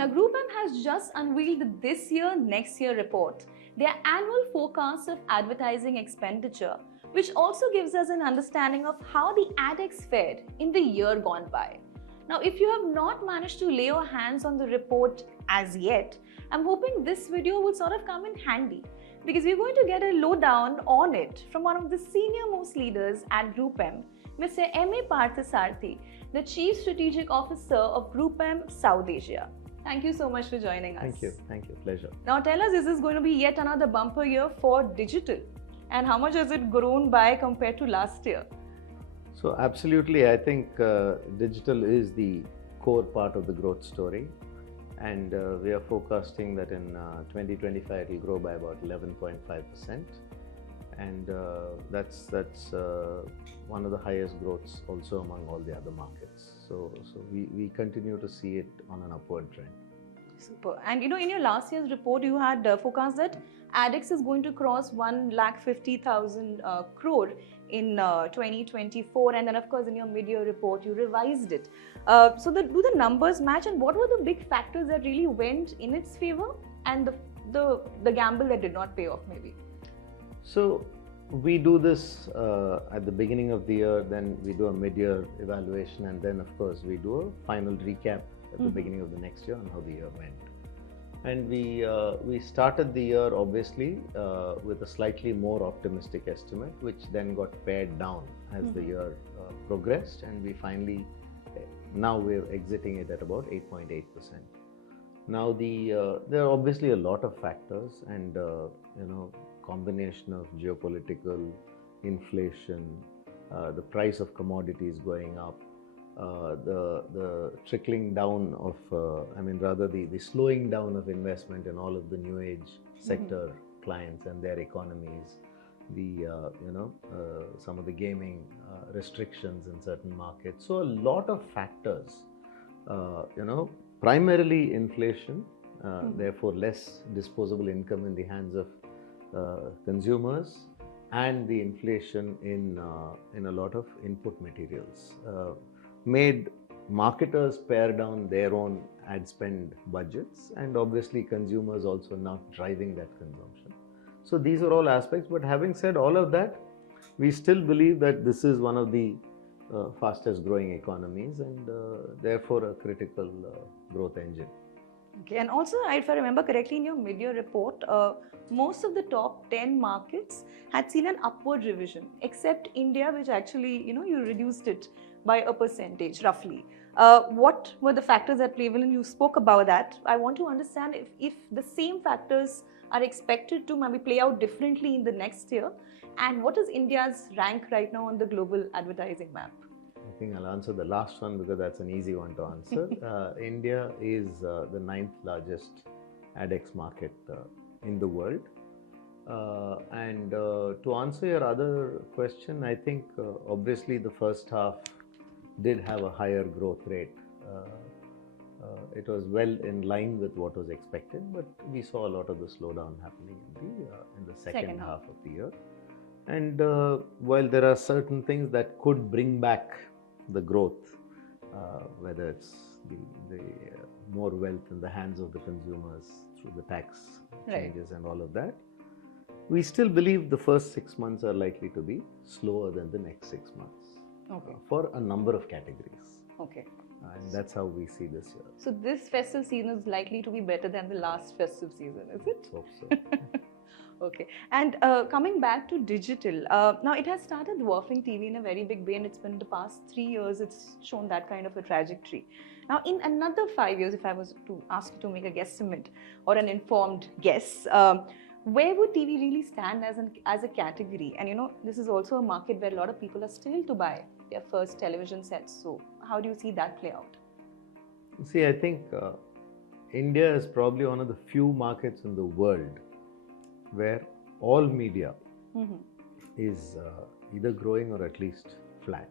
Now, GroupM has just unveiled the this year, next year report, their annual forecast of advertising expenditure, which also gives us an understanding of how the AdEx fared in the year gone by. Now, if you have not managed to lay your hands on the report as yet, I'm hoping this video will sort of come in handy, because we're going to get a lowdown on it from one of the senior most leaders at GroupM, Mr. M.A. Parthasarathy, the Chief Strategic Officer of GroupM South Asia. Thank you so much for joining us. Thank you, pleasure. Now tell us, is this going to be yet another bumper year for digital? And how much has it grown by compared to last year? So absolutely, I think digital is the core part of the growth story. And we are forecasting that in 2025 it will grow by about 11.5%. And that's one of the highest growths also among all the other markets. So we continue to see it on an upward trend. Super. And in your last year's report, you had forecast that AdEx is going to cross 1,50,000 crore in 2024. And then, of course, in your mid-year report, you revised it. So do the numbers match? And what were the big factors that really went in its favor and the gamble that did not pay off maybe? So we do this at the beginning of the year, then we do a mid-year evaluation, and then of course we do a final recap at the beginning of the next year on how the year went. And we started the year obviously with a slightly more optimistic estimate, which then got pared down as the year progressed, and we finally, now we're exiting it at about 8.8%. Now there are obviously a lot of factors, and combination of geopolitical, inflation, the price of commodities going up, the trickling down of, the slowing down of investment in all of the new age sector clients and their economies, some of the gaming restrictions in certain markets. So a lot of factors, primarily inflation, therefore less disposable income in the hands of consumers, and the inflation in a lot of input materials made marketers pare down their own ad spend budgets, and obviously consumers also not driving that consumption. So these are all aspects, but having said all of that, we still believe that this is one of the fastest growing economies, and therefore a critical growth engine. Okay, and also, if I remember correctly, in your mid-year report, most of the top 10 markets had seen an upward revision, except India, which actually, you reduced it by a percentage, roughly. What were the factors at play? Well, you spoke about that. I want to understand if the same factors are expected to maybe play out differently in the next year, and what is India's rank right now on the global advertising map? I think I'll answer the last one because that's an easy one to answer. India is the 9th largest AdEx market in the world. And to answer your other question, I think obviously the first half did have a higher growth rate. It was well in line with what was expected, but we saw a lot of the slowdown happening in the second half of the year. And while there are certain things that could bring back the growth, whether it's the more wealth in the hands of the consumers through the tax changes and all of that, we still believe the first 6 months are likely to be slower than the next 6 months for a number of categories. Okay. And that's how we see this year. So this festive season is likely to be better than the last festive season, is it? Hope so. Okay. And coming back to digital, now it has started dwarfing TV in a very big way, and it's been the past 3 years, it's shown that kind of a trajectory. Now, in another 5 years, if I was to ask you to make a guesstimate or an informed guess, where would TV really stand as a category? And this is also a market where a lot of people are still to buy their first television sets. So how do you see that play out? See, I think India is probably one of the few markets in the world where all media is either growing or at least flat.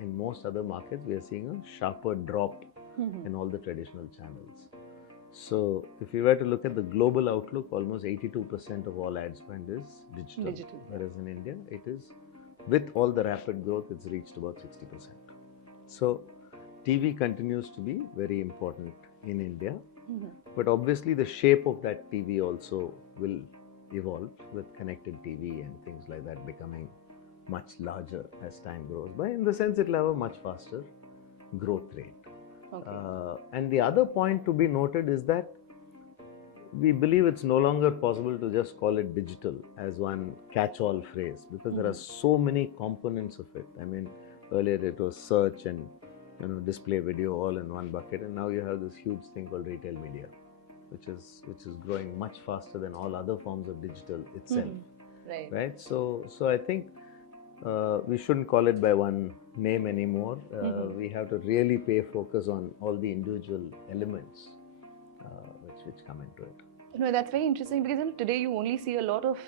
In most other markets, we are seeing a sharper drop in all the traditional channels. So if we were to look at the global outlook, almost 82% of all ad spend is digital. Whereas in India, it is, with all the rapid growth, it's reached about 60%. So TV continues to be very important in India. but obviously the shape of that TV also will evolve with connected TV and things like that becoming much larger as time grows by. In the sense, it will have a much faster growth rate. Okay. And the other point to be noted is that we believe it's no longer possible to just call it digital as one catch-all phrase, because there are so many components of it. I mean, earlier it was search and display video all in one bucket, and now you have this huge thing called retail media, which is growing much faster than all other forms of digital itself. Right. So I think we shouldn't call it by one name anymore. We have to really pay focus on all the individual elements which come into it. No, that's very interesting, because today you only see a lot of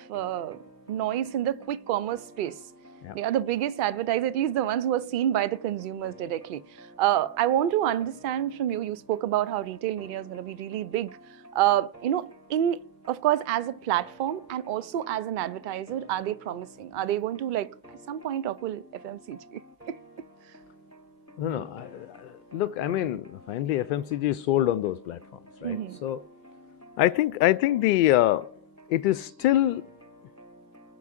noise in the quick commerce space. Yeah. They are the biggest advertisers, at least the ones who are seen by the consumers directly. I want to understand from you, you spoke about how retail media is going to be really big. Of course, as a platform and also as an advertiser, are they promising? Are they going to, like, at some point topple FMCG? No. Look, I mean, finally FMCG is sold on those platforms, right? So I think the it is still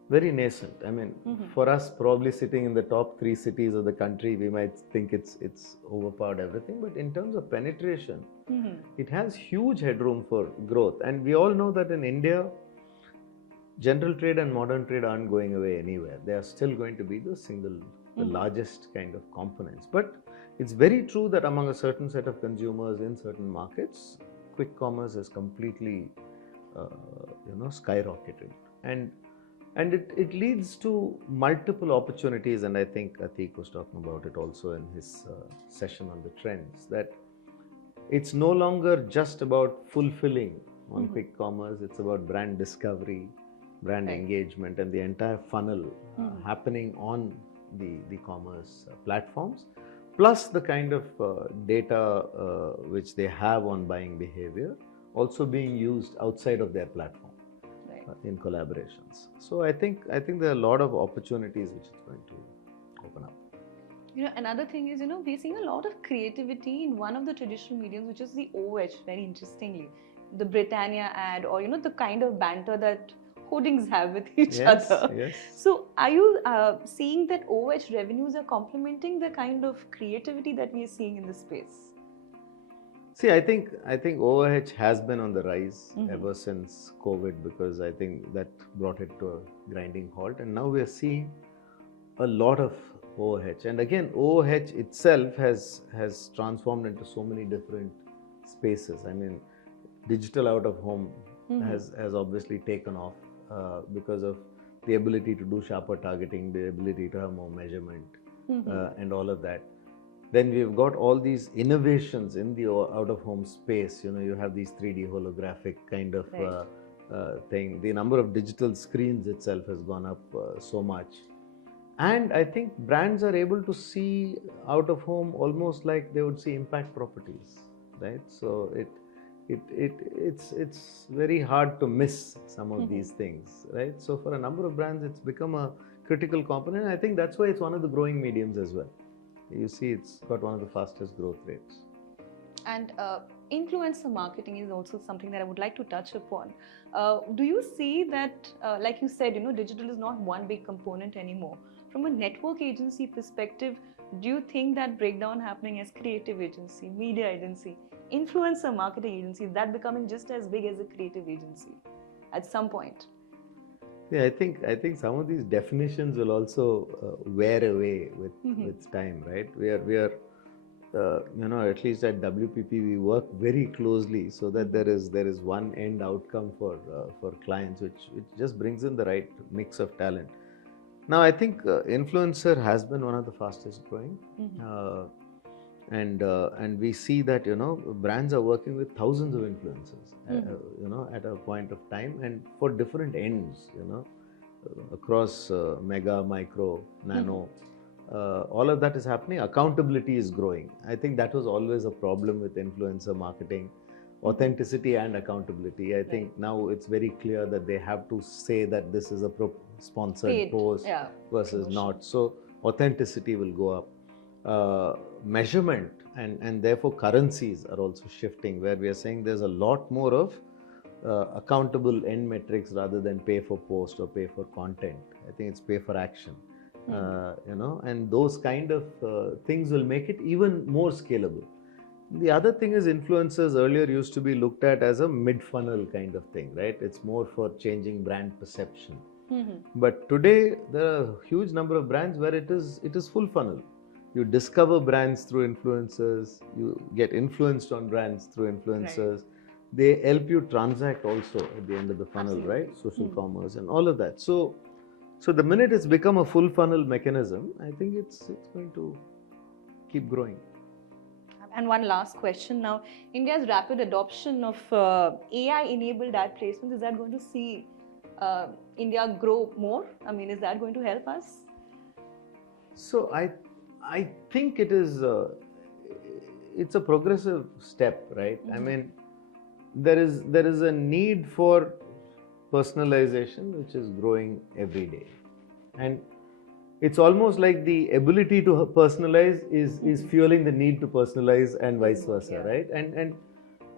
very nascent. I mean, for us, probably sitting in the top 3 cities of the country, we might think it's overpowered everything. But in terms of penetration, it has huge headroom for growth. And we all know that in India, general trade and modern trade aren't going away anywhere. They are still going to be the largest kind of components. But it's very true that among a certain set of consumers in certain markets, quick commerce has completely, skyrocketed. And it leads to multiple opportunities, and I think Atik was talking about it also in his session on the trends, that it's no longer just about fulfilling on quick commerce, it's about brand discovery, brand engagement, and the entire funnel happening on the commerce platforms, plus the kind of data which they have on buying behavior also being used outside of their platform. In collaborations. So I think there are a lot of opportunities which is going to open up. Another thing is, we're seeing a lot of creativity in one of the traditional mediums, which is the OH, very interestingly. The Britannia ad, or, the kind of banter that hoardings have with each other. Yes. So are you seeing that OH revenues are complementing the kind of creativity that we are seeing in the space? See, I think OOH has been on the rise ever since COVID, because I think that brought it to a grinding halt, and now we are seeing a lot of OOH. And again, OOH itself has transformed into so many different spaces. I mean, digital out of home has obviously taken off because of the ability to do sharper targeting, the ability to have more measurement, and all of that. Then we've got all these innovations in the out-of-home space. You have these 3D holographic kind of thing. The number of digital screens itself has gone up so much. And I think brands are able to see out-of-home almost like they would see impact properties, right? So it's very hard to miss some of these things, right? So for a number of brands, it's become a critical component. I think that's why it's one of the growing mediums as well. You see, it's got one of the fastest growth rates. And influencer marketing is also something that I would like to touch upon. Do you see that, like you said, digital is not one big component anymore. From a network agency perspective, do you think that breakdown happening as creative agency, media agency, influencer marketing agency, is that becoming just as big as a creative agency at some point? Yeah, I think some of these definitions will also wear away with time, right? We are at least at WPP we work very closely so that there is one end outcome for clients, which just brings in the right mix of talent. Now I think influencer has been one of the fastest growing, and we see that brands are working with thousands of influencers. At a point of time, and for different ends, across mega, micro, nano, all of that is happening. Accountability is growing. I think that was always a problem with influencer marketing, authenticity and accountability. I think now it's very clear that they have to say that this is a sponsored post versus not. So authenticity will go up. measurement and therefore currencies are also shifting, where we are saying there's a lot more of accountable end metrics rather than pay for post or pay for content. I think it's pay for action. And those kind of things will make it even more scalable. The other thing is, influencers earlier used to be looked at as a mid-funnel kind of thing, right? It's more for changing brand perception. But today there are a huge number of brands where it is full funnel. You discover brands through influencers, you get influenced on brands through influencers. Right. They help you transact also at the end of the funnel. Absolutely. Right? Social commerce and all of that. So the minute it's become a full funnel mechanism, I think it's going to keep growing. And one last question now. India's rapid adoption of AI-enabled ad placements, is that going to see India grow more? I mean, is that going to help us? So I think it is. It's a progressive step, right? I mean, there is a need for personalization, which is growing every day, and it's almost like the ability to personalize is fueling the need to personalize, and vice versa, right?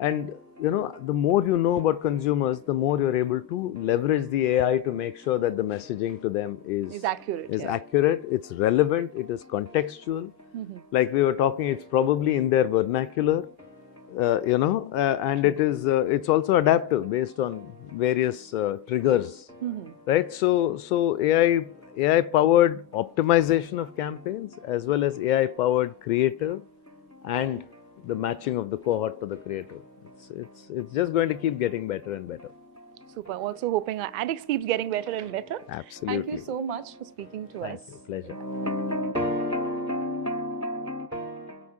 And the more you know about consumers, the more you're able to leverage the AI to make sure that the messaging to them is accurate, it's relevant, it is contextual. Like we were talking, it's probably in their vernacular, and it's also adaptive based on various triggers, right? So AI powered optimization of campaigns, as well as AI powered creative and the matching of the cohort to the creative. It's just going to keep getting better and better. Super. Also hoping our addicts keeps getting better and better. Absolutely. Thank you so much for speaking to us. Thank you. Pleasure.